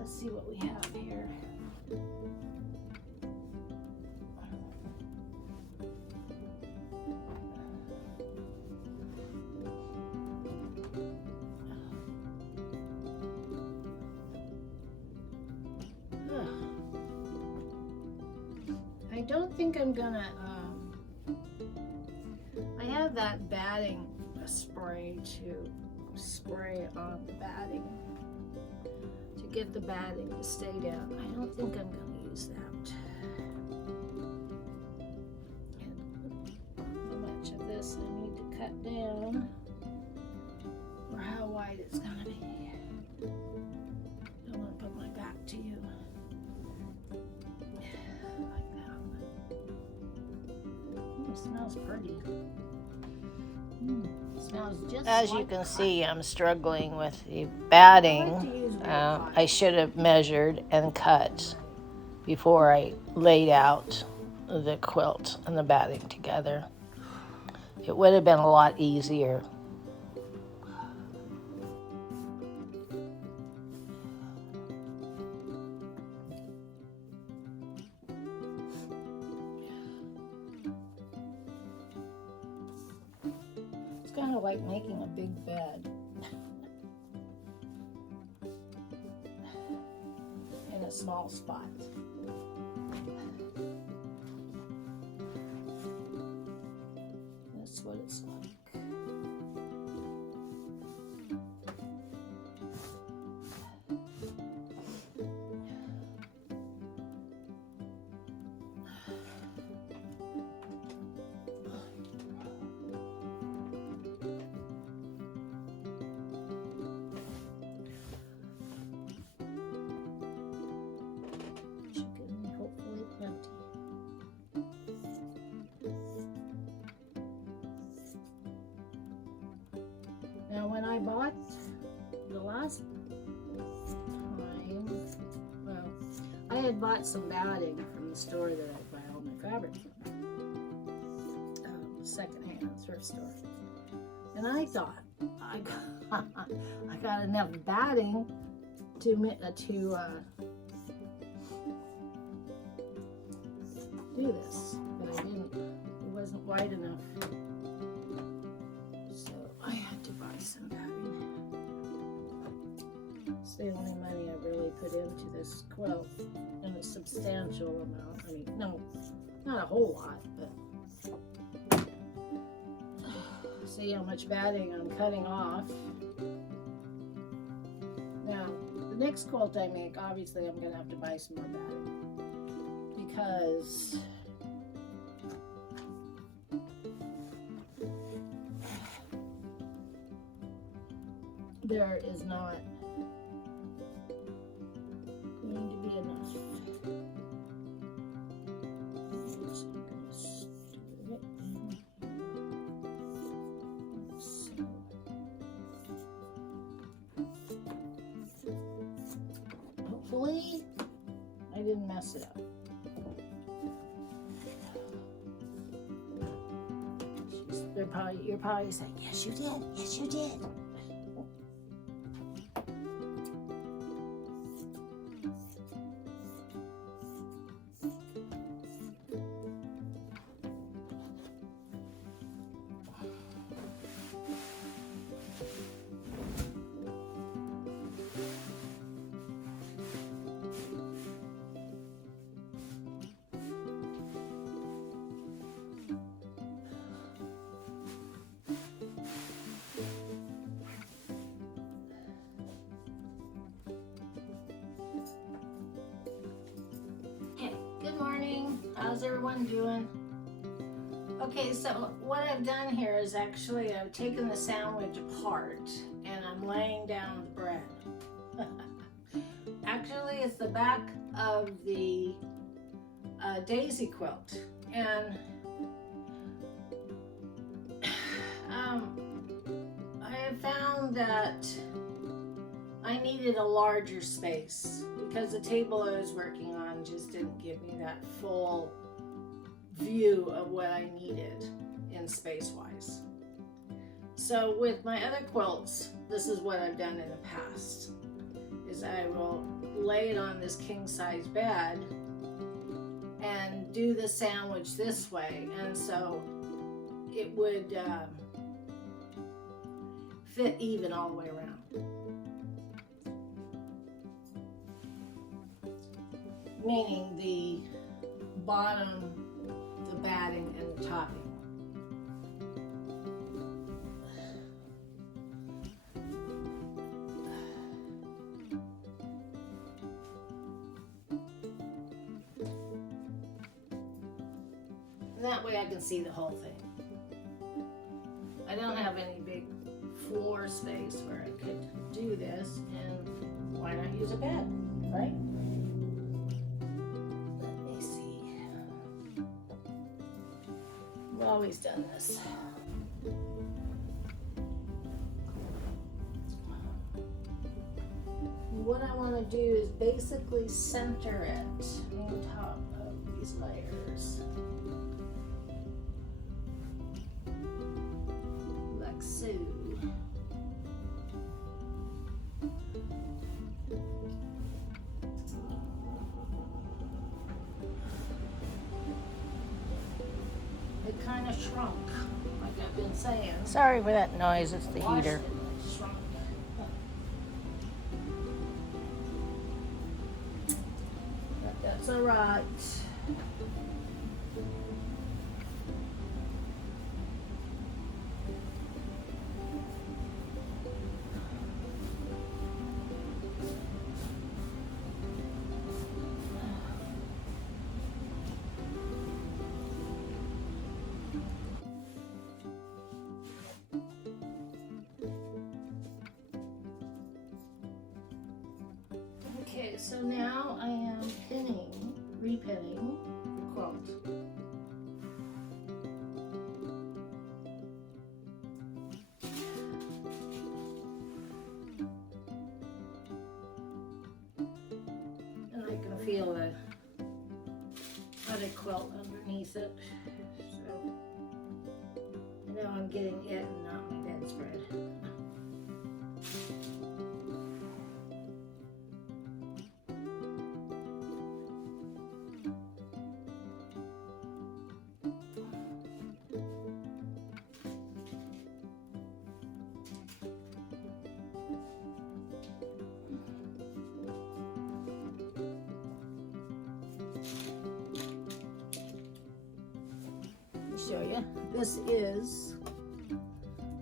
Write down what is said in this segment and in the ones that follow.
let's see what we have here. I don't think I'm gonna, I have that batting spray to spray on the batting to get the batting to stay down. I don't think I'm gonna use that. And how much of this I need to cut down, or how wide it's gonna be. I don't want to put my back to you. It smells pretty. Smells just As like you can cotton. see, I'm struggling with the batting. I like to use real I cotton. should have measured and cut before I laid out the quilt and the batting together. It would have been a lot easier. It's kind of like making a big bed in a small spot. That's what it's like. Chicken, hopefully plenty. Now, when I bought the last time, well, I had bought some batting from the store that I buy all my fabric from, secondhand thrift store, and I thought I got enough batting to do this, but I didn't. It wasn't wide enough. So I had to buy some batting. It's the only money I really put into this quilt, and a substantial amount. I mean, no, not a whole lot, but see how much batting I'm cutting off. Now, the next quilt I make, obviously I'm going to have to buy some more batting, because there is not going to be enough. I'm just gonna stir it in. So, hopefully I didn't mess it up. You're probably saying, yes you did, yes you did. How's everyone doing? Okay, so what I've done here is actually I've taken the sandwich apart and I'm laying down the bread. Actually, it's the back of the daisy quilt, and I have found that I needed a larger space because the table I was working on just didn't give me that full view of what I needed in space-wise. So with my other quilts, this is what I've done in the past, is I will lay it on this king size bed and do the sandwich this way, and so it would fit even all the way around. Meaning the bottom, the batting, and the topping. And that way I can see the whole thing. I don't have any big floor space where I could do this, and why not use a bed, right? Let me see. I've always done this. What I want to do is basically center it on top of these layers. Like so. It kind of shrunk, like I've been saying. Sorry for that noise, it's the Watched heater. it shrunk. But that's all right. Okay, so now I am repinning the quilt. And I can feel the other quilt underneath it. So I know I'm getting it and not my bedspread. Show you. This is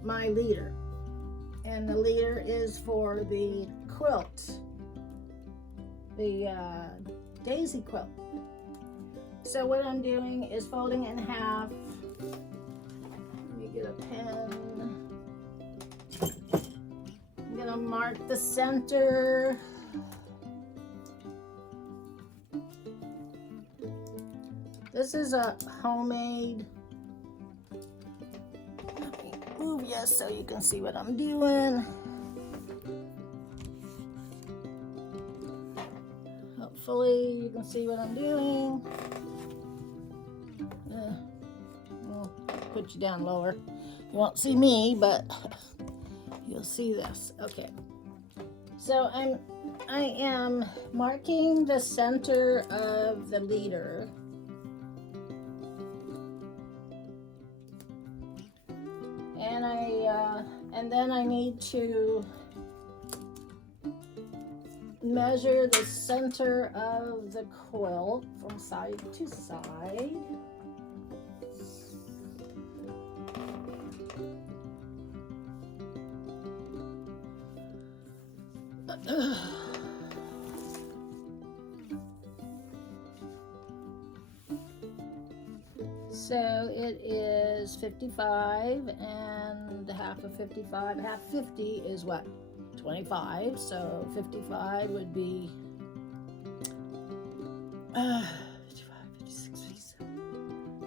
my leader, and the leader is for the quilt, the daisy quilt. So what I'm doing is folding it in half. Let me get a pen. I'm gonna mark the center. This is a homemade. Let me move you so you can see what I'm doing. Hopefully you can see what I'm doing. I'll put you down lower. You won't see me, but you'll see this. Okay. So I am marking the center of the leader. And then I need to measure the center of the quilt from side to side. So it is 55, and half of 55, half 50 is what? 25. So 55 would be 55, 56,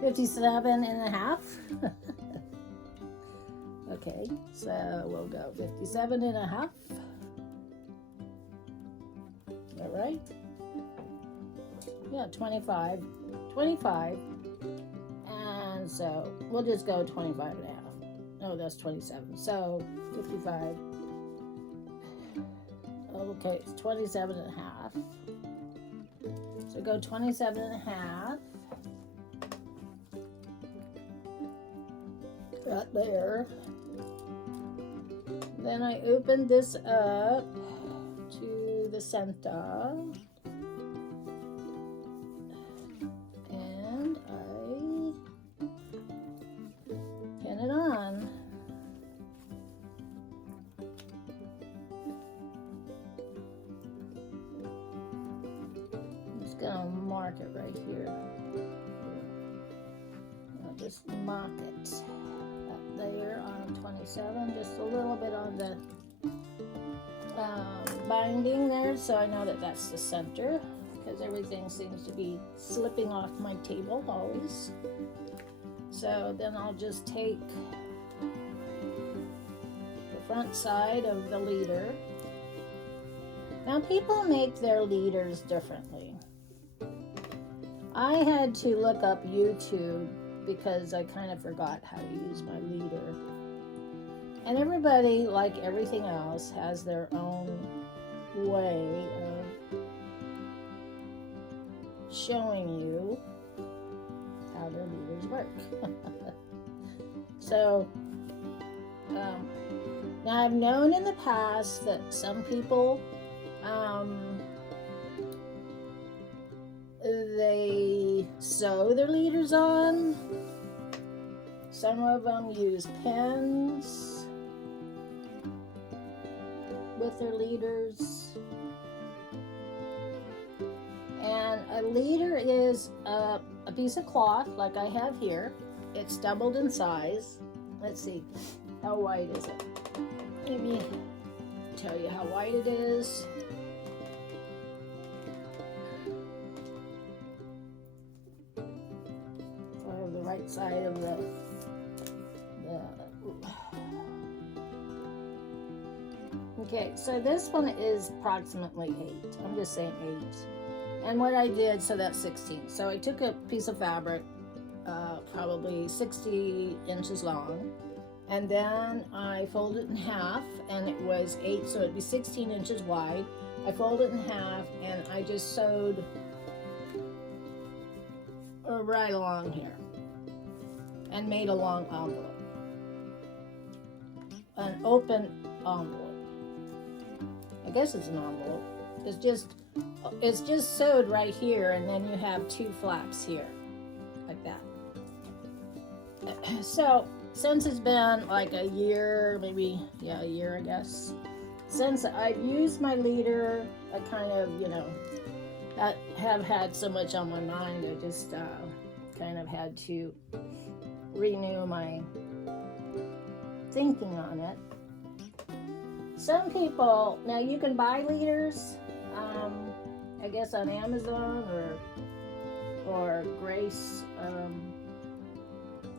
57, 57 and a half. Okay, so we'll go 57 and a half. All right. Yeah, 25. And so we'll just go 25 and a half. No, that's 27. So 55. Okay, it's 27 and a half. So go 27 and a half. Right there. Then I open this up to the center. And I pin it on. I'm just gonna mark it right here. I'll just mark it up there on 27, just a little bit on the binding there, so I know that that's the center, because everything seems to be slipping off my table always. So then I'll just take the front side of the leader. Now people make their leaders differently. I had to look up YouTube because I kind of forgot how to use my leader. And everybody, like everything else, has their own way of showing you how their leaders work. So, now I've known in the past that some people, they sew their leaders on. Some of them use pens with their leaders. And a leader is a piece of cloth like I have here. It's doubled in size. Let's see, how wide is it? Let me tell you how wide it is. I have the right side of the okay, so this one is approximately 8. I'm just saying 8. And what I did, so that's 16. So I took a piece of fabric, probably 60 inches long, and then I folded it in half, and it was 8, so it'd be 16 inches wide. I folded it in half, and I just sewed right along here, and made a long envelope, an open envelope. I guess it's an envelope. It's just sewed right here, and then you have 2 flaps here, like that. So since it's been like a year, maybe, yeah, a year, I guess, since I've used my leader, I kind of, I have had so much on my mind, I just kind of had to renew my thinking on it. Some people, now you can buy leaders, I guess on Amazon or Grace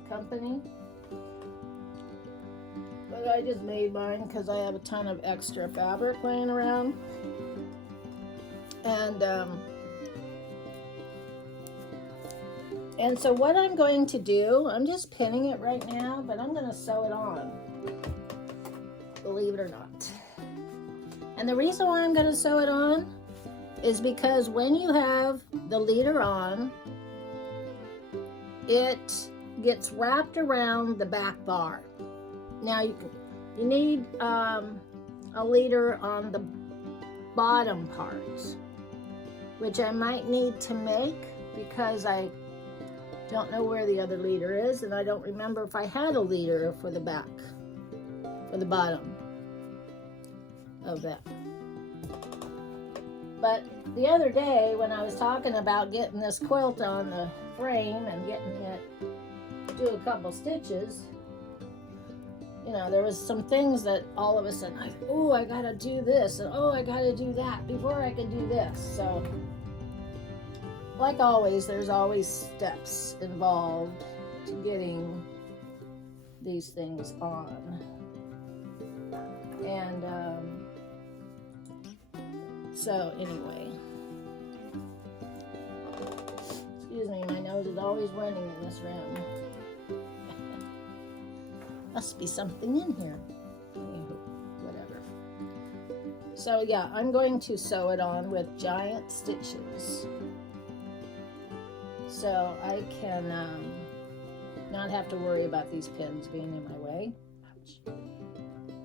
Company. But I just made mine because I have a ton of extra fabric laying around. And so what I'm going to do, I'm just pinning it right now, but I'm going to sew it on, believe it or not. And the reason why I'm going to sew it on is because when you have the leader on, it gets wrapped around the back bar. Now you need a leader on the bottom parts, which I might need to make because I don't know where the other leader is, and I don't remember if I had a leader for the back, for the bottom of that. But the other day when I was talking about getting this quilt on the frame and getting it to do a couple stitches, there was some things that all of a sudden, I gotta do this, and I gotta do that before I can do this. So, like always, there's always steps involved to getting these things on. And so anyway, excuse me, my nose is always running in this room. Must be something in here. Anywho, whatever. So yeah, I'm going to sew it on with giant stitches, so I can not have to worry about these pins being in my way.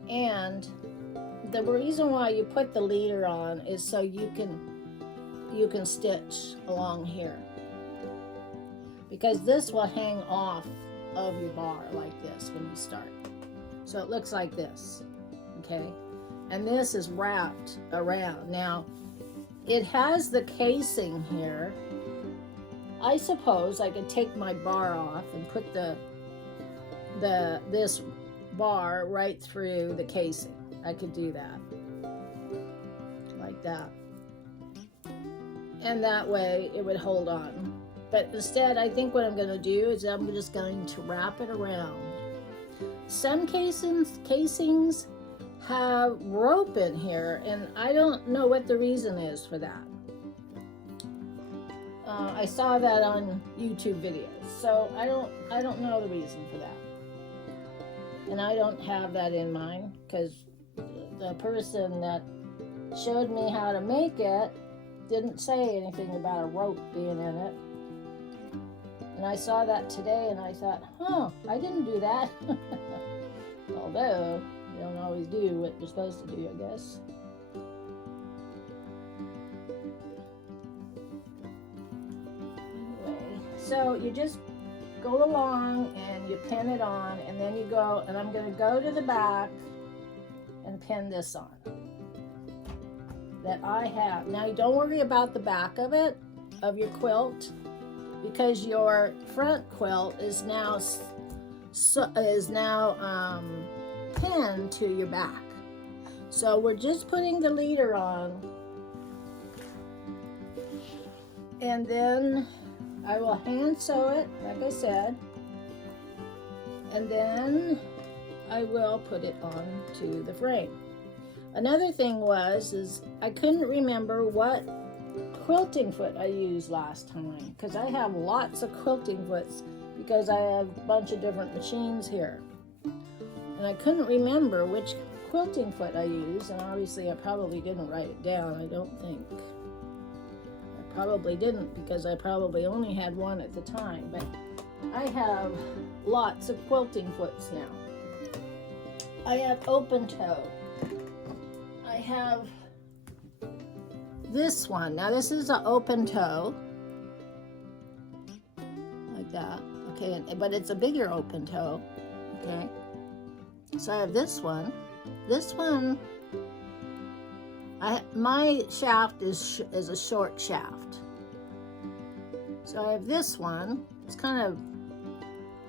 And the reason why you put the leader on is so you can stitch along here, because this will hang off of your bar like this when you start. So it looks like this, okay? And this is wrapped around. Now, it has the casing here. I suppose I could take my bar off and put this bar right through the casing. I could do that, like that. And that way it would hold on. But instead, I think what I'm going to do is I'm just going to wrap it around. Some casings have rope in here, and I don't know what the reason is for that. I saw that on YouTube videos, so I don't know the reason for that. And I don't have that in mind, because the person that showed me how to make it didn't say anything about a rope being in it. And I saw that today and I thought, I didn't do that. Although, you don't always do what you're supposed to do, I guess. Anyway, so you just go along and you pin it on, and then you go, and I'm going to go to the back and pin this on that I have. Now, don't worry about the back of it, of your quilt, because your front quilt is now pinned to your back. So we're just putting the leader on, and then I will hand sew it, like I said, and then I will put it on to the frame. Another thing is I couldn't remember what quilting foot I used last time, because I have lots of quilting foots because I have a bunch of different machines here. And I couldn't remember which quilting foot I used, and obviously I probably didn't write it down, I don't think. I probably didn't, because I probably only had one at the time, but I have lots of quilting foots now. I have open toe. I have this one. Now this is an open toe, like that, okay, but it's a bigger open toe, okay. So I have this one. This one, my shaft is a short shaft. So I have this one. It's kind of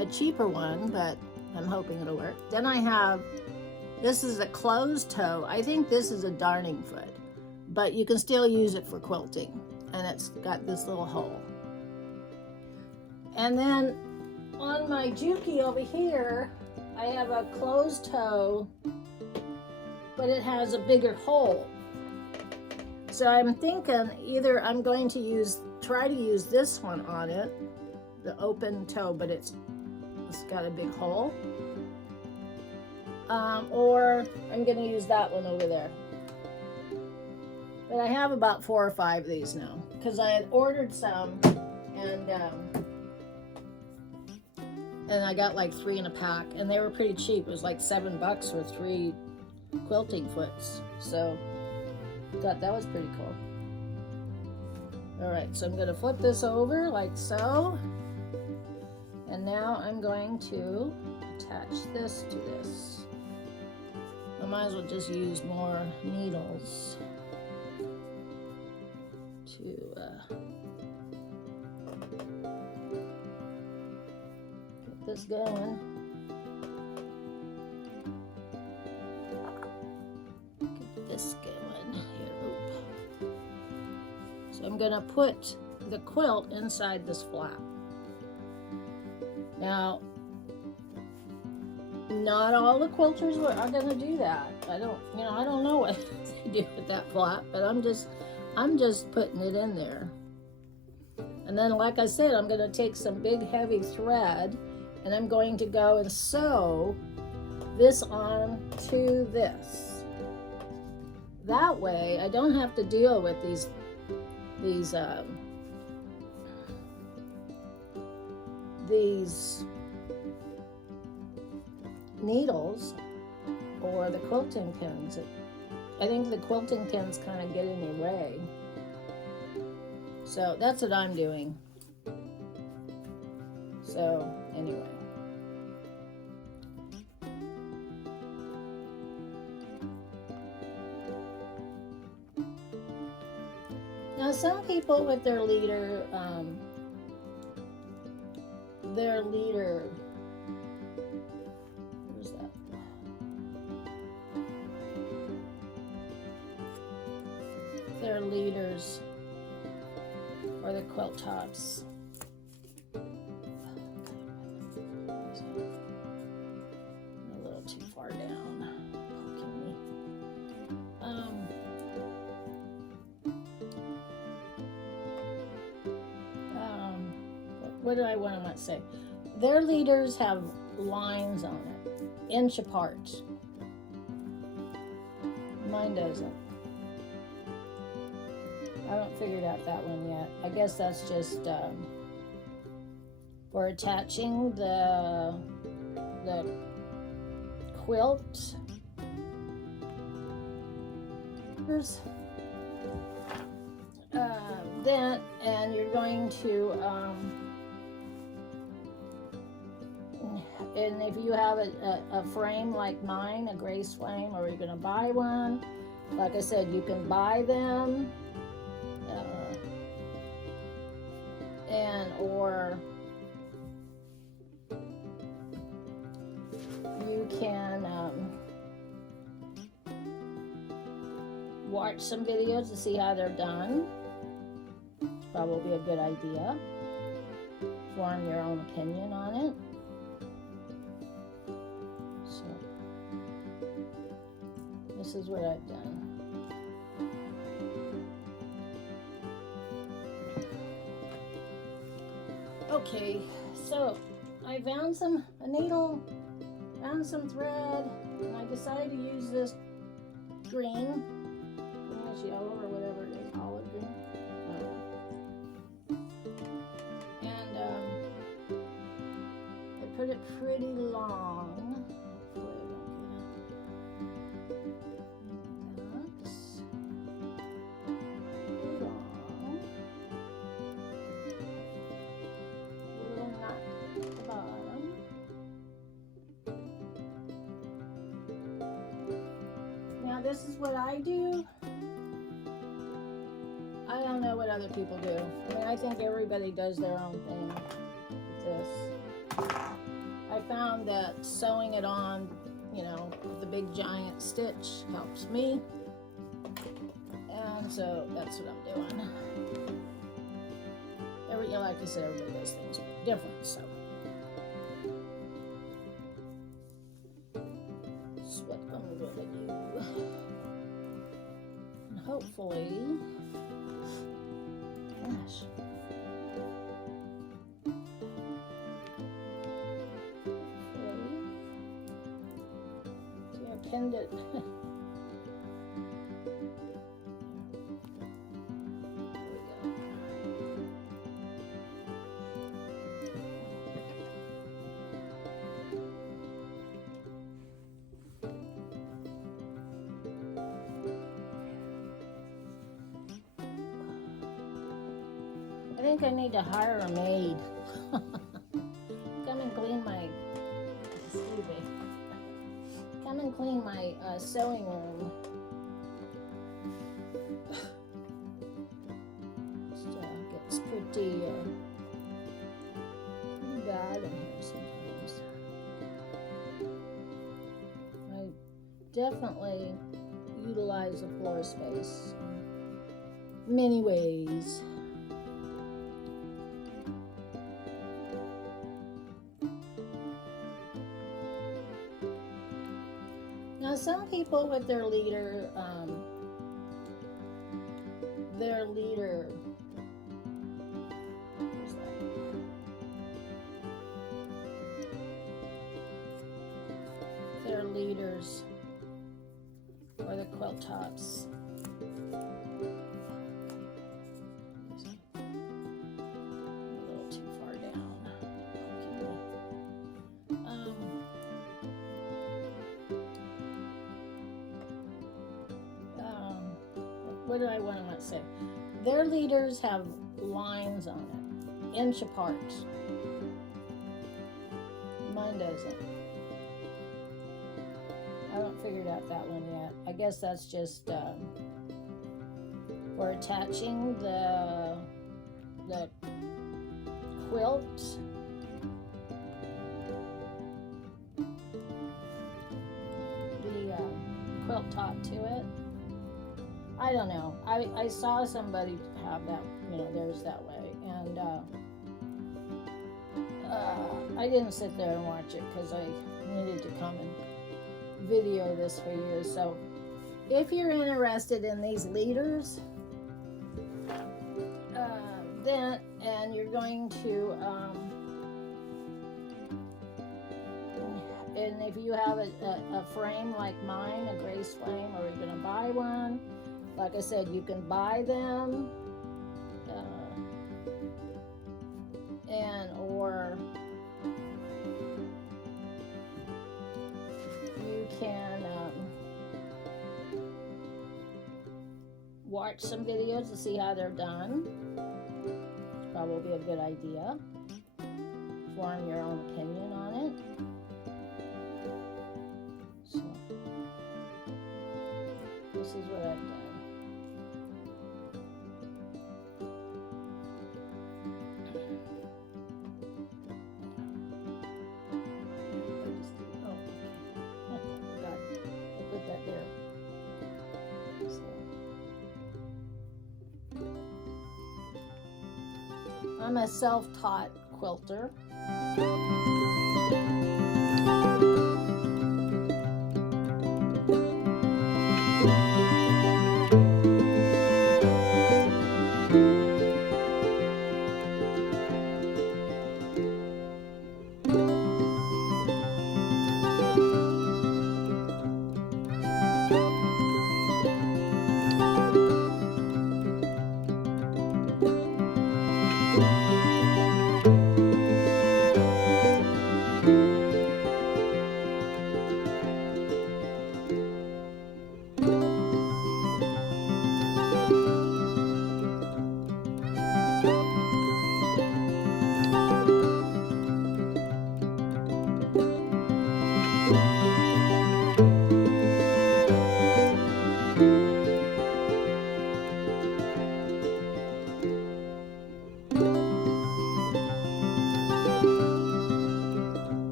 a cheaper one, but I'm hoping it'll work. Then I have, this is a closed toe. I think this is a darning foot, but you can still use it for quilting, and it's got this little hole. And then on my Juki over here, I have a closed toe, but it has a bigger hole. So I'm thinking either I'm going to try to use this one on it, the open toe, but it's got a big hole, or I'm going to use that one over there. But I have about 4 or 5 of these now, because I had ordered some, and I got like 3 in a pack, and they were pretty cheap. It was like $7 for 3 quilting foots. So I thought that was pretty cool. All right, so I'm going to flip this over like so, and now I'm going to attach this to this. I might as well just use more needles to get this going. Get this going here. Oop. So I'm going to put the quilt inside this flap. Now, not all the quilters are going to do that. I don't know what they do with that flap, but I'm just putting it in there. And then, like I said, I'm going to take some big heavy thread, and I'm going to go and sew this on to this. That way I don't have to deal with these needles or the quilting pins. I think the quilting pins kind of get in your way. So that's what I'm doing. So anyway. Now some people with their leader, where's that? Their leaders or the quilt tops. A little too far down, poking me. What do I want to say? Their leaders have lines on it, inch apart. Mine doesn't. I haven't figured out that one yet. I guess that's just for attaching the quilt. Then, and you're going to, and if you have a frame like mine, a Grace frame, or you're going to buy one, like I said, you can buy them, or you can watch some videos to see how they're done. It's probably a good idea. Form your own opinion on it. So this is what I've done. Okay, so I found a needle, found some thread, and I decided to use this greenish yellow or whatever it is, olive green. And I put it pretty long. This is what I do. I don't know what other people do. I mean, I think everybody does their own thing with this. I found that sewing it on, you know, the big giant stitch helps me. And so that's what I'm doing. Like I said, everybody does things different, so. That's what I'm going to do. And hopefully, gosh. Hopefully, see, I pinned it. I think I need to hire a maid. Come and clean my, excuse me. Come and clean my sewing room. Gets pretty bad in here sometimes. I definitely utilize the floor space in many ways. Now, some people with their leader, where's that? Their leaders or the quilt tops. what do I want to say? Their leaders have lines on it, inch apart. Mine doesn't. I haven't figured out that one yet. I guess that's just for attaching the quilt. The quilt top to it. I don't know. I saw somebody have that, theirs that way, and I didn't sit there and watch it because I needed to come and video this for you. So if you're interested in these leaders, then and you're going to and if you have a frame like mine, a Grace frame, or you're going to buy one, like I said, you can buy them or you can watch some videos to see how they're done. Probably a good idea. Form your own opinion on it. So, this is what I've done. I'm a self-taught quilter.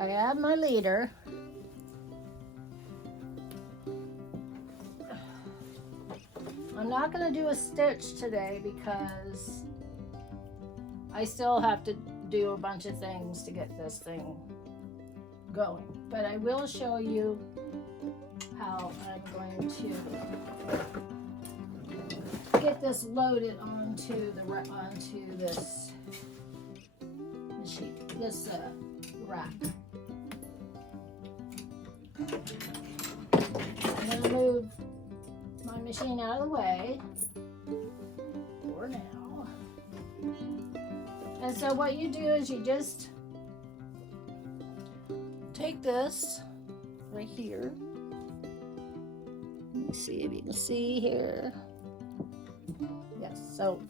I have my leader. I'm not going to do a stitch today because I still have to do a bunch of things to get this thing going. But I will show you how I'm going to get this loaded onto this machine, this rack. I'm going to move my machine out of the way for now. And so what you do is you just take this right here. Let me see if you can see here. Yes, so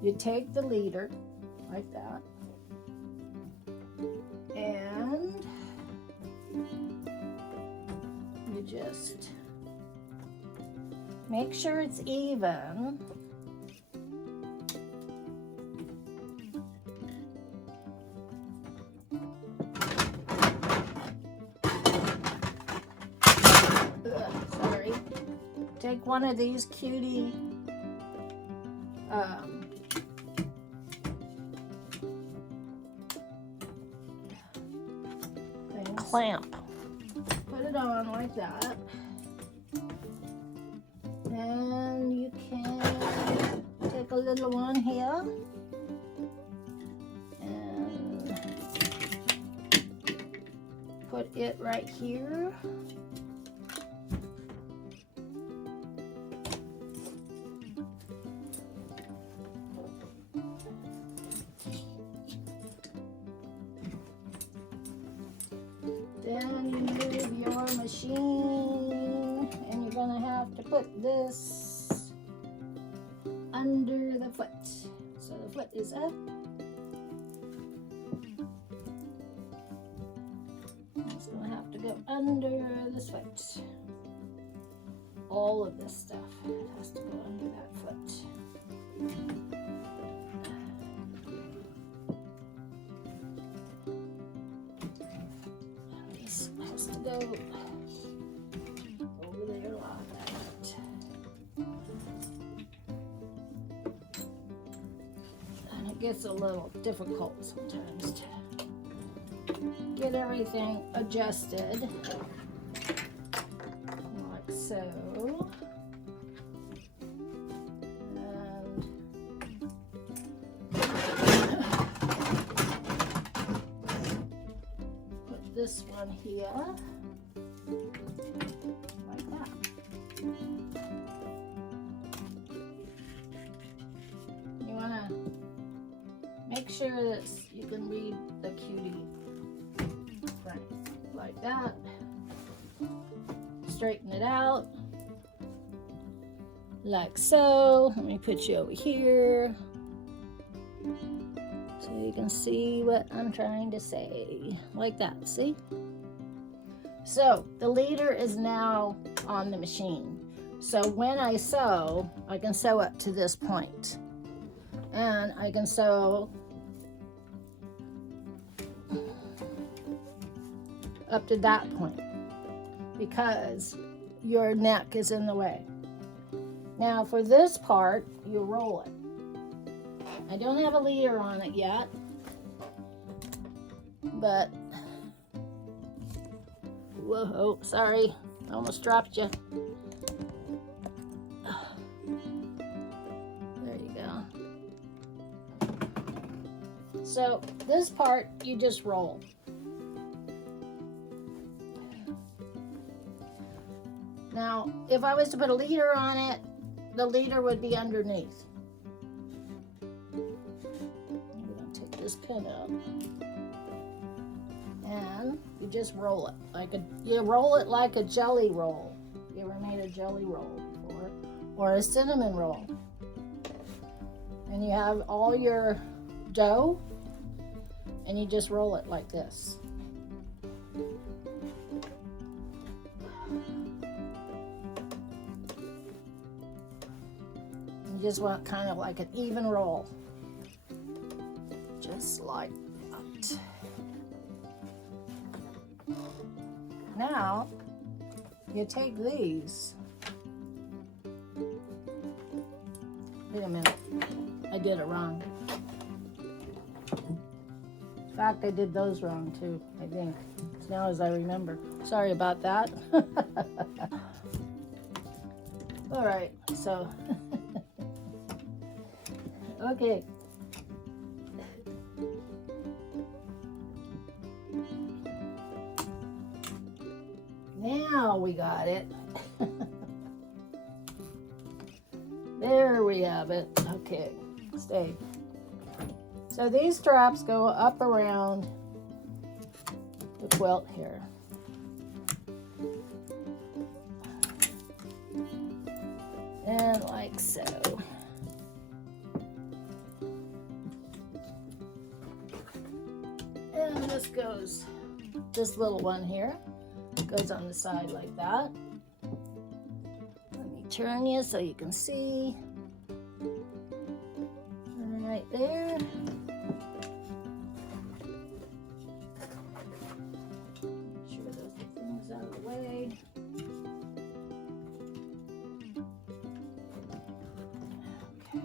you take the leader like that. And you just make sure it's even. Sorry. Take one of these cutie things. Clamp. put it on like that. And you can take a little one here and put it right here. Then you move your machine, and you're gonna have to put this under the foot. So the foot is up. It's gonna have to go under this foot. All of this stuff has to go under that foot. This has to go over there like that. And it gets a little difficult sometimes to get everything adjusted like so. This one here, like that. You want to make sure that you can read the cutie frame like that. Straighten it out like so. Let me put you over here so you can see what I'm trying to say, like that, see? So the leader is now on the machine. So when I sew, I can sew up to this point. And I can sew up to that point because your neck is in the way. Now for this part, you roll it. I don't have a leader on it yet, but, whoa, sorry, I almost dropped you. There you go. So this part, you just roll. Now, if I was to put a leader on it, the leader would be underneath. This pin up, and you just roll it like a jelly roll. You ever made a jelly roll before, or a cinnamon roll? And you have all your dough, and you just roll it like this. You just want kind of like an even roll. Just like that. Now, you take these. Wait a minute, I did it wrong. In fact, I did those wrong too, I think. Now as I remember. Sorry about that. All right, so, okay. Now we got it. There we have it. Okay, stay. So these straps go up around the quilt here. And like so. And this goes, this little one here goes on the side like that. Let me turn you so you can see. Right there. Make sure those things out of the way. Okay.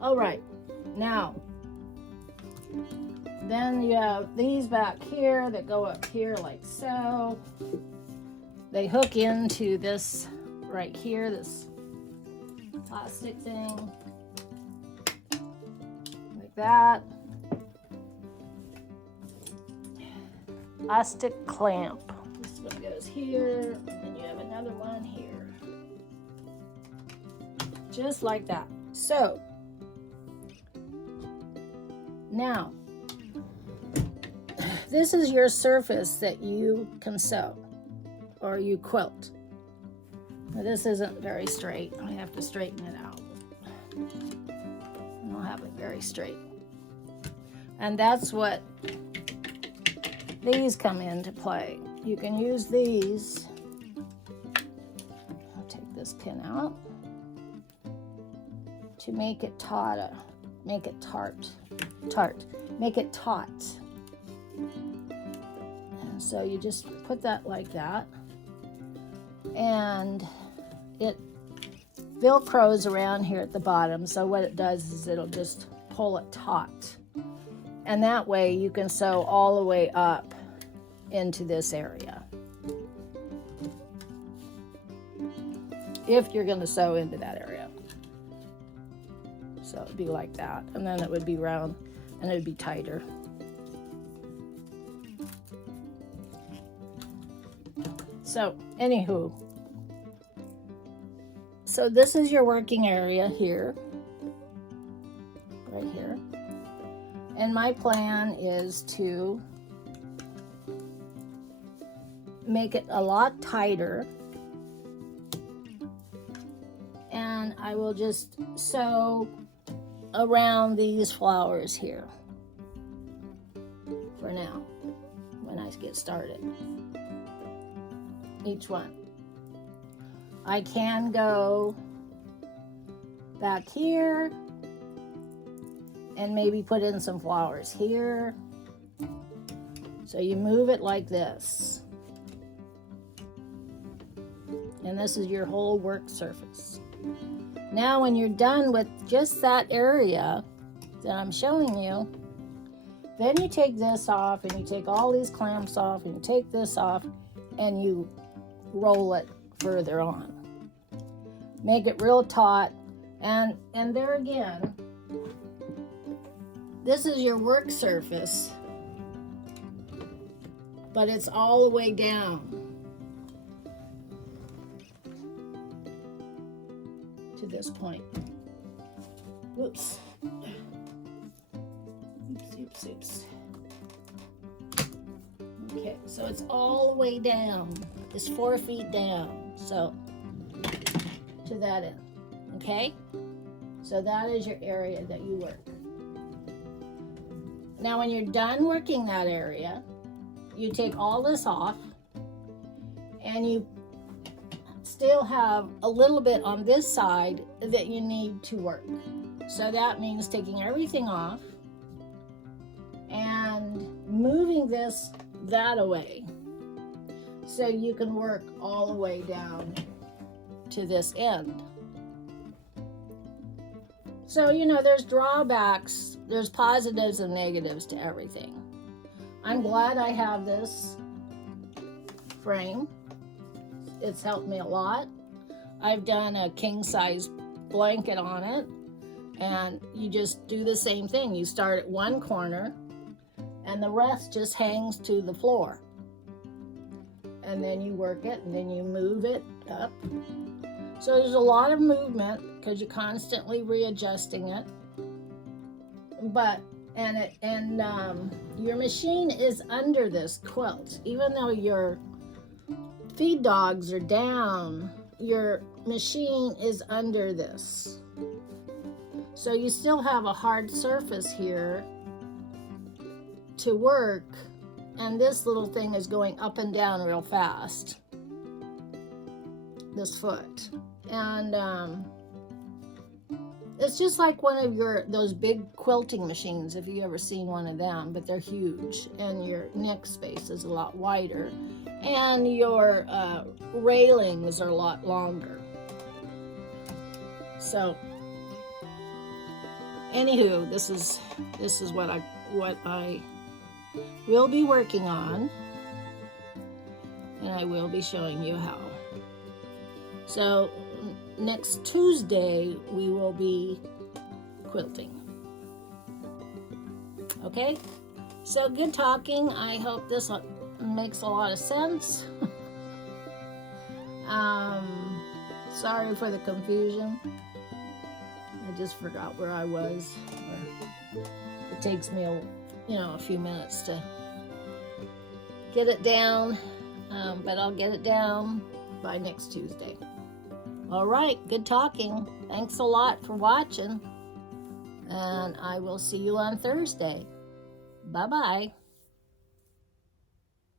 All right, now Then you have these back here that go up here like so. They hook into this right here, this plastic thing, like that. Plastic clamp. This one goes here, and then you have another one here. Just like that. So, now, this is your surface that you can sew or you quilt. Now, this isn't very straight. I have to straighten it out. I don't have it very straight. And that's what these come into play. You can use these. I'll take this pin out to make it taut, make it taut, make it taut. And so you just put that like that, and it velcros around here at the bottom. So what it does is it'll just pull it taut, and that way you can sew all the way up into this area if you're going to sew into that area. So it'd be like that, and then it would be round and it would be tighter. So anywho, so this is your working area here, right here, and my plan is to make it a lot tighter, and I will just sew around these flowers here for now when I get started. Each one. I can go back here and maybe put in some flowers here. So you move it like this. And this is your whole work surface. Now when you're done with just that area that I'm showing you, then you take this off and you take all these clamps off and you take this off and you roll it further on. Make it real taut, and there again, this is your work surface, but it's all the way down to this point. Whoops. Oops. Okay, so it's all the way down. It's 4 feet down, so to that end, okay? So that is your area that you work. Now when you're done working that area, you take all this off, and you still have a little bit on this side that you need to work. So that means taking everything off and moving this that away, so you can work all the way down to this end. So, you know, there's drawbacks, there's positives and negatives to everything. I'm glad I have this frame. It's helped me a lot. I've done a king size blanket on it, and you just do the same thing. You start at one corner and the rest just hangs to the floor. And then you work it, and then you move it up. So there's a lot of movement because you're constantly readjusting it. But your machine is under this quilt. Even though your feed dogs are down, your machine is under this. So you still have a hard surface here to work, and this little thing is going up and down real fast, this foot. And it's just like one of those big quilting machines, if you ever seen one of them, but they're huge, and your neck space is a lot wider, and your railings are a lot longer. So anywho, this is what I will be working on, and I will be showing you how. So next Tuesday we will be quilting. Okay, so good talking. I hope this makes a lot of sense. Sorry for the confusion. I just forgot where I was. It takes me a few minutes to get it down, but I'll get it down by next Tuesday. All right, good talking. Thanks a lot for watching, and I will see you on Thursday. Bye-bye.